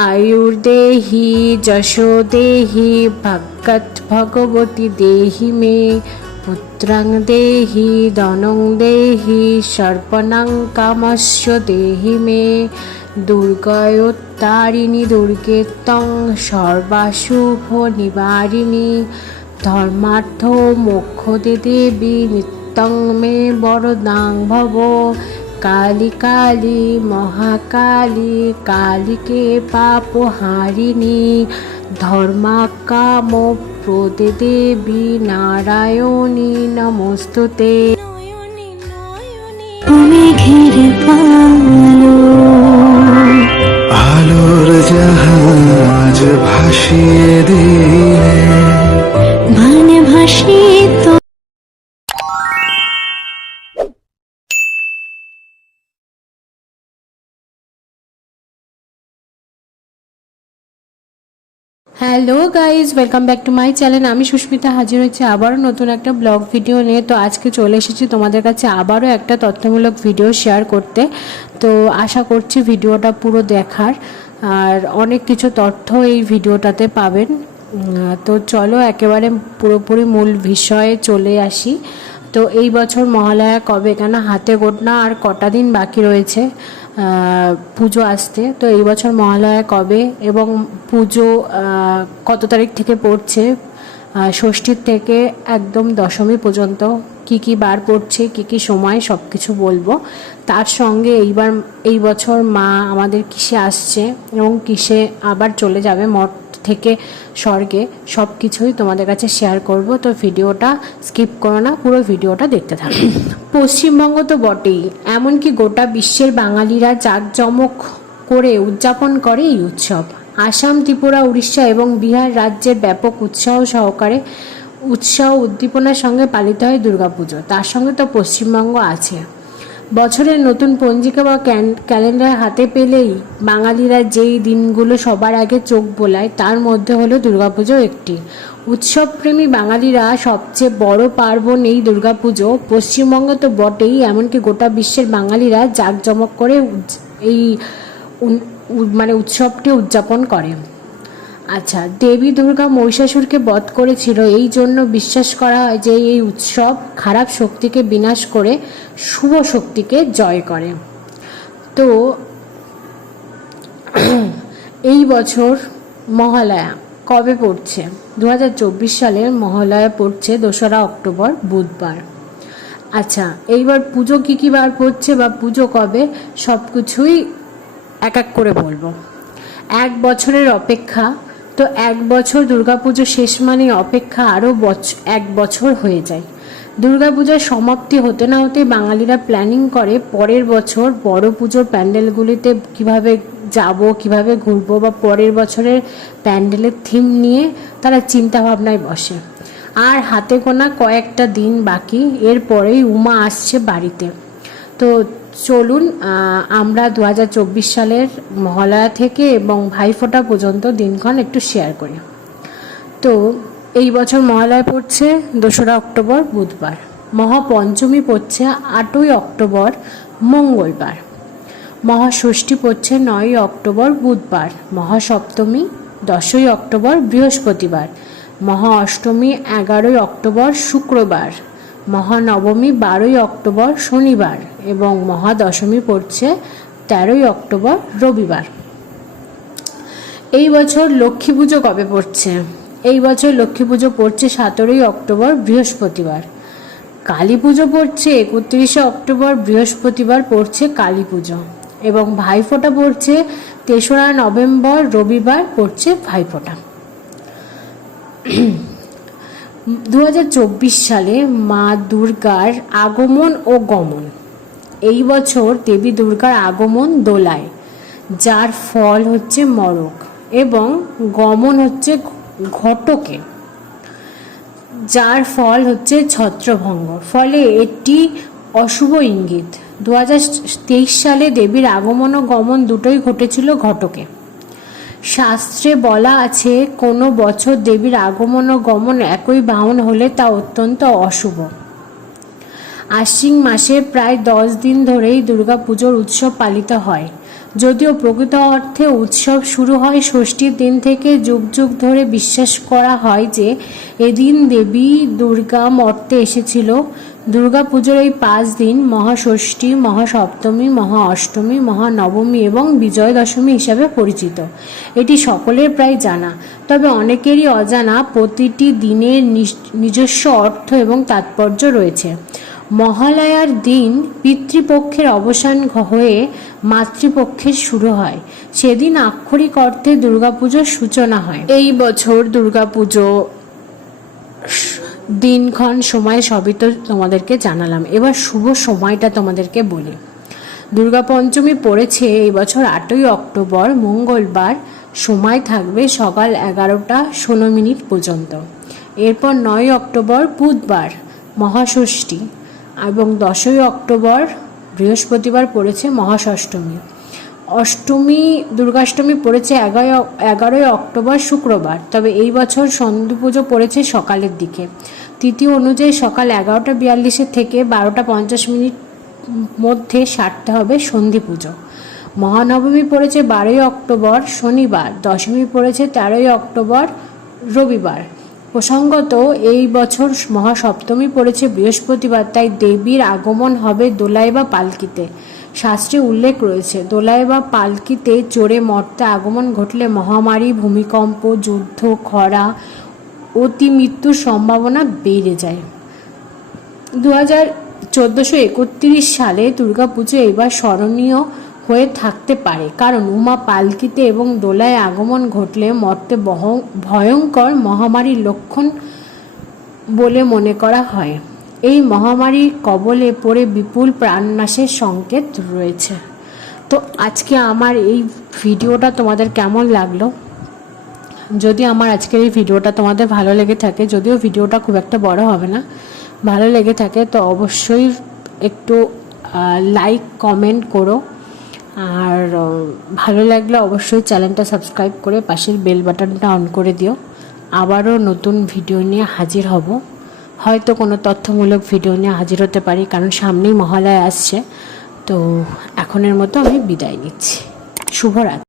আয়ুর্দেহি যশোদেহি ভগৎ ভগবতী দেহি মে পুত্রাং দেহি ধনং দেহি সর্পণাং কামস্য দেহি মে দুর্গয়োত্তারিণী দুর্গে তং সর্বাশুভ নিবারিণী ধর্মার্থ মোক্ষদে দেবী নিত্যং মে বরদাং ভব কালী কালী মহাকালী কালীকে পাপ পাপহারিণী ধর্মাকাম প্রদে দেবী নারায়ণী নমস্তুতে। আলোর জাহাজ ভাসিয়ে hello guys welcome back to my channel আমি সুস্মিতা হাজির হয়েছি আবারও নতুন একটা ব্লগ ভিডিও নিয়ে। তো আজকে চলে এসেছি তোমাদের কাছে আবারও একটা তথ্যমূলক ভিডিও শেয়ার করতে। তো আশা করছি ভিডিওটা পুরো দেখার। আর অনেক কিছু তথ্য এই ভিডিওটাতে পাবেন। তো চলো একেবারে পুরোপুরি মূল বিষয়ে চলে আসি। তো এই বছর মহালয়া কবে? কেন হাতে গোটনা আর কটা দিন বাকি রয়েছে পুজো আসতে। তো এই বছর মহালয়া কবে এবং পুজো কত তারিখ থেকে পড়ছে? ষষ্ঠীর থেকে একদম দশমী পর্যন্ত কি কি বার পড়ছে, কি কি সময় সব কিছু বলব। তার সঙ্গে এইবার, এই বছর মা আমাদের কিসে আসছে এবং কিসে আবার চলে যাবে, মঠ থেকে স্বর্গে সব কিছুই তোমাদের কাছে শেয়ার করব। তো ভিডিওটা স্কিপ করো না পুরো ভিডিওটা দেখতে থাকো। পশ্চিমবঙ্গ তো বটেই এমনকি গোটা বিশ্বের বাঙালিরা জাঁকজমক করে উদযাপন করে এই উৎসব। আসাম ত্রিপুরা উড়িষ্যা এবং বিহার রাজ্যের ব্যাপক উৎসাহ সহকারে উৎসাহ উদ্দীপনার সঙ্গে পালিত হয় দুর্গাপুজো। তার সঙ্গে তো পশ্চিমবঙ্গ আছে। বছরের নতুন পঞ্জিকা বা ক্যালেন্ডার হাতে পেলেই বাঙালিরা যেই দিনগুলো সবার আগে চোখ বোলায়, তার মধ্যে হলো দুর্গাপুজো একটি। উৎসবপ্রেমী বাঙালিরা সবচেয়ে বড় পার্বণ এই দুর্গাপুজো। পশ্চিমবঙ্গ তো বটেই, এমনকি গোটা বিশ্বের বাঙালিরা জাঁকজমক করে এই মানে উৎসবটি উদযাপন করে। আচ্ছা দেবী দুর্গা মহিষাসুরকে বধ করেছিল, এই জন্য বিশ্বাস করা হয় যে এই উৎসব খারাপ শক্তিকে বিনাশ করে শুভ শক্তিকে জয় করে। তো, এই বছর মহালয়া কবে পড়ছে? দু হাজার চব্বিশ সালের মহালয়া পড়ছে দোসরা অক্টোবর, বুধবার। আচ্ছা এইবার পুজো কী কী বার পড়ছে বা পুজো কবে সব কিছুই এক এক করে বলব। এক বছরের অপেক্ষা তো এক বছর দুর্গাপুজো শেষ মানে অপেক্ষা আরও এক বছর হয়ে যায়। দুর্গাপূজার সমাপ্তি হতে না হতেই বাঙালিরা প্ল্যানিং করে পরের বছর বড় পুজোর প্যান্ডেলগুলিতে কীভাবে যাব, কীভাবে ঘুরবো বা পরের বছরের প্যান্ডেলের থিম নিয়ে তারা চিন্তা ভাবনায় বসে। আর হাতে গোনা কয়েকটা দিন বাকি, এরপরেই উমা আসছে বাড়িতে। তো চলুন আমরা দু হাজার চব্বিশ সালের মহালয়া থেকে এবং ভাইফোঁটা পর্যন্ত দিনক্ষণ একটু শেয়ার করি। তো, এই বছর মহালয়া পড়ছে দোসরা অক্টোবর, বুধবার। মহাপঞ্চমী পড়ছে আটই অক্টোবর, মঙ্গলবার। মহাষষ্ঠী পড়ছে নয়ই অক্টোবর, বুধবার। মহাসপ্তমী দশই অক্টোবর, বৃহস্পতিবার। মহা অষ্টমী এগারোই অক্টোবর, শুক্রবার। মহানবমী বারোই অক্টোবর শনিবার এবং মহাদশমী পড়ছে তেরোই অক্টোবর রবিবার। এই বছর লক্ষ্মী পুজো কবে পড়ছে? এই বছর লক্ষ্মী পুজো পড়ছে সতেরোই অক্টোবর বৃহস্পতিবার। কালী পুজো পড়ছে একত্রিশে অক্টোবর বৃহস্পতিবার পড়ছে কালী পুজো এবং ভাইফোঁটা পড়ছে তেসরা নভেম্বর রবিবার পড়ছে ভাইফোঁটা। দু হাজার চব্বিশ সালে মা দুর্গার আগমন ও গমন। এই বছর দেবী দুর্গার আগমন দোলায়, যার ফল হচ্ছে মরক এবং গমন হচ্ছে ঘটকে, যার ফল হচ্ছে ছত্রভঙ্গ। ফলে এটি অশুভ ইঙ্গিত দু হাজার তেইশ সালে দেবীর আগমন ও গমন দুটোই ঘটেছিল ঘটকে। শাস্ত্রে বলা আছে, কোনো বছর দেবীর আগমন ও গমন একই বাহন হলে তা অত্যন্ত অশুভ। আশ্বিন মাসে প্রায় দশ দিন ধরেই দুর্গা পুজোর উৎসব পালিত হয়। যদিও প্রকৃত অর্থে উৎসব শুরু হয় ষষ্ঠীর দিন থেকে যুগ যুগ ধরে বিশ্বাস করা হয় যে, এদিন দেবী দুর্গা মর্তে এসেছিল। দুর্গা পুজোর এই পাঁচ দিন মহাষষ্ঠী, মহাসপ্তমী মহা অষ্টমী মহানবমী এবং বিজয় দশমী হিসাবে পরিচিত। এটি সকলের প্রায় জানা। তবে অনেকেরই অজানা প্রতিটি দিনের নিজ- নিজস্ব অর্থ এবং তাৎপর্য রয়েছে। মহালয়ার দিন পিতৃপক্ষের অবসান হয়ে মাতৃপক্ষের শুরু হয়। সেদিন আক্ষরিক অর্থে দুর্গাপুজোর সূচনা হয়। এই বছর দুর্গাপুজো দিনক্ষণ সময় সবই তো তোমাদেরকে জানালাম। এবার শুভ সময়টা তোমাদেরকে বলি। দুর্গা পঞ্চমী পড়েছে এই বছর আটই অক্টোবর, মঙ্গলবার। সময় থাকবে সকাল এগারোটা ষোলো মিনিট পর্যন্ত। এরপর নয় অক্টোবর, বুধবার, মহাষষ্ঠী। এবং দশই অক্টোবর, বৃহস্পতিবার পড়েছে মহাষষ্ঠমী অষ্টমী, দুর্গাষ্টমী পড়েছে এগারোই এগারোই অক্টোবর, শুক্রবার। তবে এই বছর সন্ধি পুজো পড়েছে সকালের দিকে। তিথি অনুযায়ী সকাল এগারোটা বিয়াল্লিশের থেকে বারোটা পঞ্চাশ মিনিট মধ্যে সারতে হবে সন্ধি পুজো। মহানবমী পড়েছে বারোই অক্টোবর, শনিবার। দশমী পড়েছে তেরোই অক্টোবর, রবিবার। প্রসঙ্গত, এই বছর মহাসপ্তমী পড়েছে বৃহস্পতিবার, তাই দেবীর আগমন হবে দোলাই বা পালকিতে। শাস্ত্রে উল্লেখ রয়েছে। দোলাই বা পালকিতে চড়ে মর্তে আগমন ঘটলে মহামারী, ভূমিকম্প, যুদ্ধ, খরা, অতি মৃত্যুর সম্ভাবনা বেড়ে যায়। দু হাজার চোদ্দোশো একত্রিশ সালে দুর্গাপুজো এবার স্মরণীয় হয়ে থাকতে পারে। কারণ উমা পালকিতে এবং দোলায় আগমন ঘটলে মর্তে ভয়ঙ্কর মহামারীর লক্ষণ বলে মনে করা হয়। এই মহামারীর কবলে পড়ে বিপুল প্রাণনাশের সংকেত রয়েছে। তো আজকে আমার এই ভিডিওটা তোমাদের কেমন লাগল? যদি আমার আজকের এই ভিডিওটা তোমাদের ভালো লেগে থাকে, যদিও ভিডিওটা খুব একটা বড় হবে না, ভালো লেগে থাকে, তো অবশ্যই একটু লাইক কমেন্ট করো। আর ভালো লাগলে অবশ্যই চ্যানেলটা সাবস্ক্রাইব করে পাশের বেল বাটনটা অন করে দিও। আবারও নতুন ভিডিও নিয়ে হাজির হব। হয়তো কোনো তথ্যমূলক ভিডিও নিয়ে হাজির হতে পারি, কারণ সামনেই মহালয় আসছে। তো এখনের মতো আমি বিদায় নিচ্ছি। শুভরাত্রি।